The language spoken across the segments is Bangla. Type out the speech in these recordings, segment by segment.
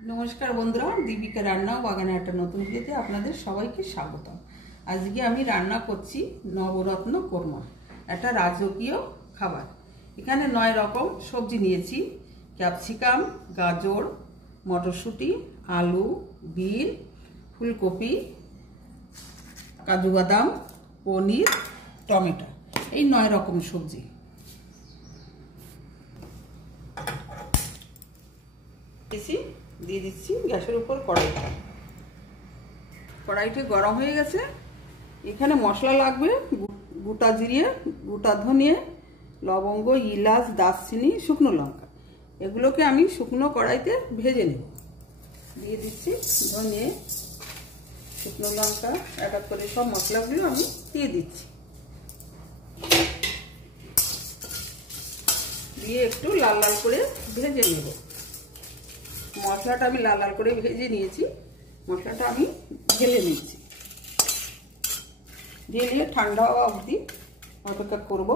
नमस्कार बंधुरा दीपिका रान्ना बागाने एक नतून भिडियोते आपनादेर सबाइके स्वागतम। आज के आमी रान्ना करछि नवरत्न कोरमा, एक राजकीय खाबार। एखाने 9 रकम सब्जी नियेछि, क्यापसिकाम, गाजर, मटरशुटी, आलू, बीन, फुलकपि, काजू बादाम, पनीर, टमेटो, এই 9 रकम सब्जी। দিয়ে দিচ্ছি গ্যাসের উপর কড়াইটা গরম হয়ে গেছে। এখানে মশলা লাগবে গোটা জিরে, গোটা ধনিয়া, লবঙ্গ, ইলাচ, দারচিনি, শুকনো লঙ্কা। এগুলোকে আমি শুকনো কড়াইতে ভেজে নেব। দিয়ে দিচ্ছি ধনিয়া, শুকনো লঙ্কা, এক এক করে সব মশলাগুলো আমি দিয়ে দিচ্ছি। দিয়ে একটু লাল লাল করে ভেজে নেব। মশলাটা আমি লাল লাল করে ভেজে নিয়েছি। মশলাটা আমি ঢেলে নিচ্ছি। ঢেলে ঠান্ডা হওয়া অবধি অপেক্ষা করব,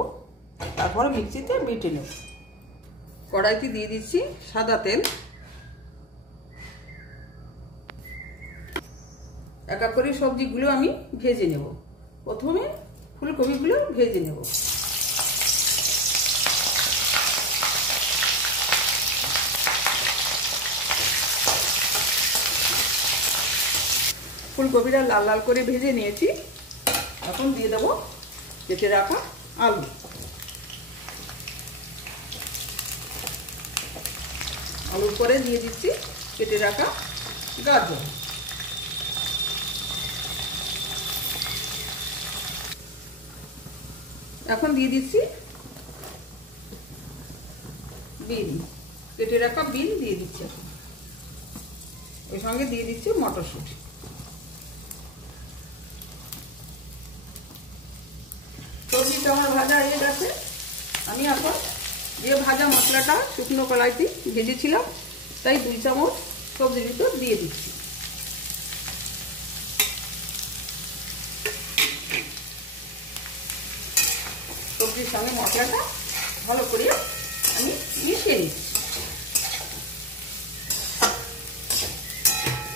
তারপরে মিক্সিতে বেটে নেব। কড়াইতে দিয়ে দিচ্ছি সাদা তেল। এক এক করে সবজিগুলো আমি ভেজে নেব। প্রথমে ফুলকপিগুলো ভেজে নেব। ফুলকপিটা লাল লাল করে ভেজে নিয়েছি। এখন দিয়ে দেবো কেটে রাখা আলু। আলুর পরে দিয়ে দিচ্ছি কেটে রাখা গাজর। এখন দিয়ে দিচ্ছি বিন, কেটে রাখা বিন দিয়ে দিচ্ছি। ওই সঙ্গে দিয়ে দিচ্ছি মটরশুঁটি। সবজিটা আমার ভাজা হয়ে গেছে। আমি এখন যে ভাজা মশলাটা শুকনো কড়াইতে ভেজেছিলাম, তাই 2 চামচ সবজির ভিতর দিয়ে দিচ্ছি। সবজির সঙ্গে মশলাটা ভালো করে আমি মিশিয়ে নিচ্ছি।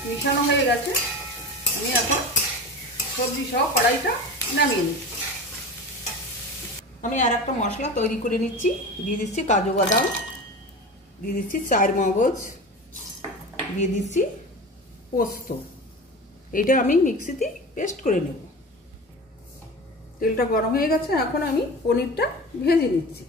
মিশানো হয়ে গেছে। আমি এখন সবজি সহ কড়াইটা নামিয়ে নিচ্ছি। আমি আর একটা মশলা তৈরি করে নিচ্ছি। দিয়ে দিচ্ছি কাজু বাদাম, দিয়ে দিচ্ছি 4 মগজ, দিয়ে দিচ্ছি পোস্ত। এটা আমি মিক্সিতে পেস্ট করে নেব। তেলটা গরম হয়ে গেছে। এখন আমি পনিরটা ভেজে নিচ্ছি।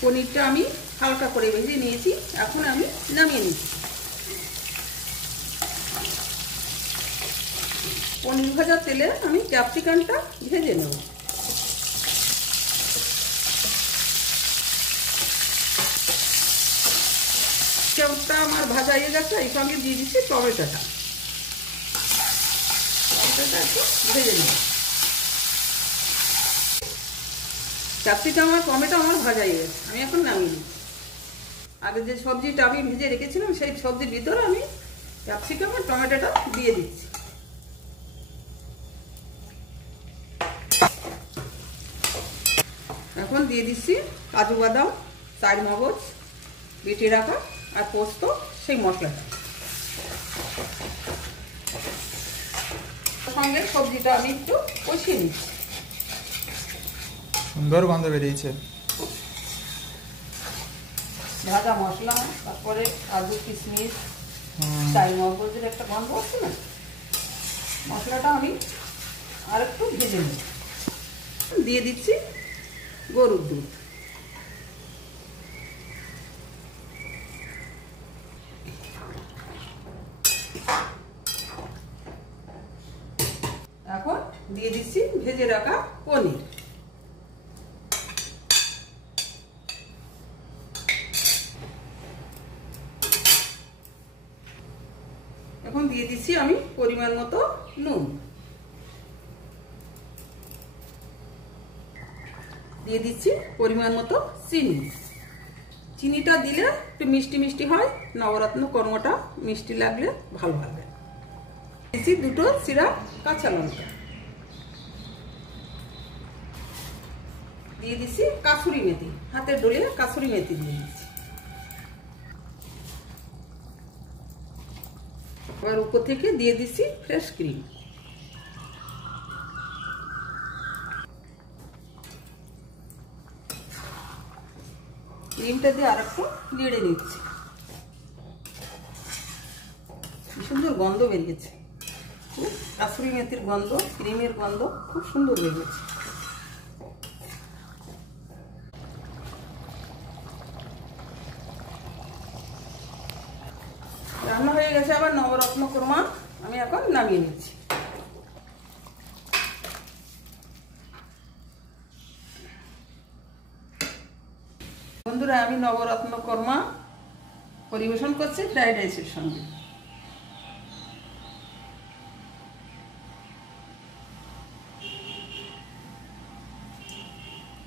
পনিরটা আমি হালকা করে ভেজে নিয়েছি। এখন আমি নামিয়ে নিচ্ছি। পনির ভাজা তেলে আমি ক্যাপসিকামটা ভেজে নেব। ক্যাপসিকামটা আমার ভাজা হয়ে গেছে। এই সঙ্গে দিয়ে দিচ্ছি টমেটোটা। টমেটোটা একটু ভেজে নেব। ক্যাপসিকাম আর টমেটো আমার ভাজা হয়ে গেছে। আমি এখন নামিয়ে নিচ্ছি। আগে যে সবজিটা আমি ভেজে রেখেছিলাম, সেই সবজির ভিতরে আমি ক্যাপসিকাম আর টমেটোটা দিয়ে দিচ্ছি। এখন দিয়ে দিচ্ছি কাজু বাদাম, 4 মগজ, বেটে রাখা আর পোস্ত, সেই মশলাটা। সঙ্গে সবজিটা আমি একটু কষিয়ে নিচ্ছি। সুন্দর গন্ধ বেরিয়েছে। ভাজা মশলা, তারপরে কাজু, কিশমিশ, 4 মগজের একটা গন্ধ আছে না, মশলাটা আমি আর একটু ভেজে নিই। দিয়ে দিচ্ছি গরুর দুধ। এখন দিয়ে দিচ্ছি ভেজে রাখা পনির। এখন দিয়ে দিচ্ছি আমি পরিমাণ মতো নুন। দিয়ে দিচ্ছি পরিমাণ মতো চিনি। চিনিটা দিলে একটু মিষ্টি মিষ্টি হয়। নবরত্ন কোরমাটা মিষ্টি লাগলে ভালো হবে। দিচ্ছি 2 চিরা কাঁচা লঙ্কা। দিয়ে দিছি কাসুরি মেথি, হাতে ডলে কাসুরি মেথি দিয়ে দিচ্ছি। এবার উপর থেকে দিয়ে দিচ্ছি ফ্রেশ ক্রিম। ক্রিমটা দিয়ে আরেকটু নেড়ে নিচ্ছি। কি সুন্দর গন্ধ বেরিয়েছে, খুব কাসুরি মেথির গন্ধ, ক্রিমের গন্ধ খুব সুন্দর বেরিয়েছে। রান্না হয়ে গেছে আবার নবরত্ন কোরমা, আমি এখন নামিয়ে নিচ্ছি। বন্ধুরা, আমি নবরত্ন কোরমা পরিবেশন করছি ফ্রাইড রাইসের সঙ্গে।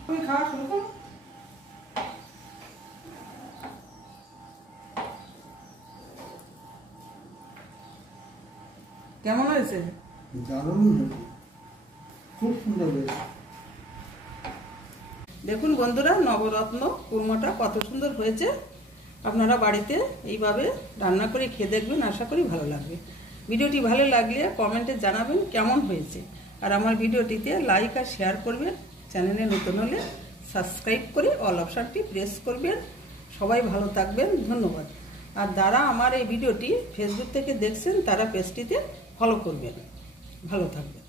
তুমি খাওয়া শুরু করো। কেমন হয়েছে? দারুণ হয়েছে, খুব সুন্দর হয়েছে। দেখুন বন্ধুরা, নবরত্ন কুরমাটা কত সুন্দর হয়েছে। আপনারা বাড়িতে এইভাবে রান্না করে খেয়ে দেখবেন, আশা করি ভালো লাগবে। ভিডিওটি ভালো লাগলে কমেন্টে জানাবেন কেমন হয়েছে, আর আমার ভিডিওটিতে লাইক আর শেয়ার করবেন। চ্যানেলে নতুন হলে সাবস্ক্রাইব করে অল অপশানটি প্রেস করবেন। সবাই ভালো থাকবেন, ধন্যবাদ। আর যারা আমার এই ভিডিওটি ফেসবুক থেকে দেখছেন তারা পেজটিতে ফলো করবেন। ভালো থাকবেন।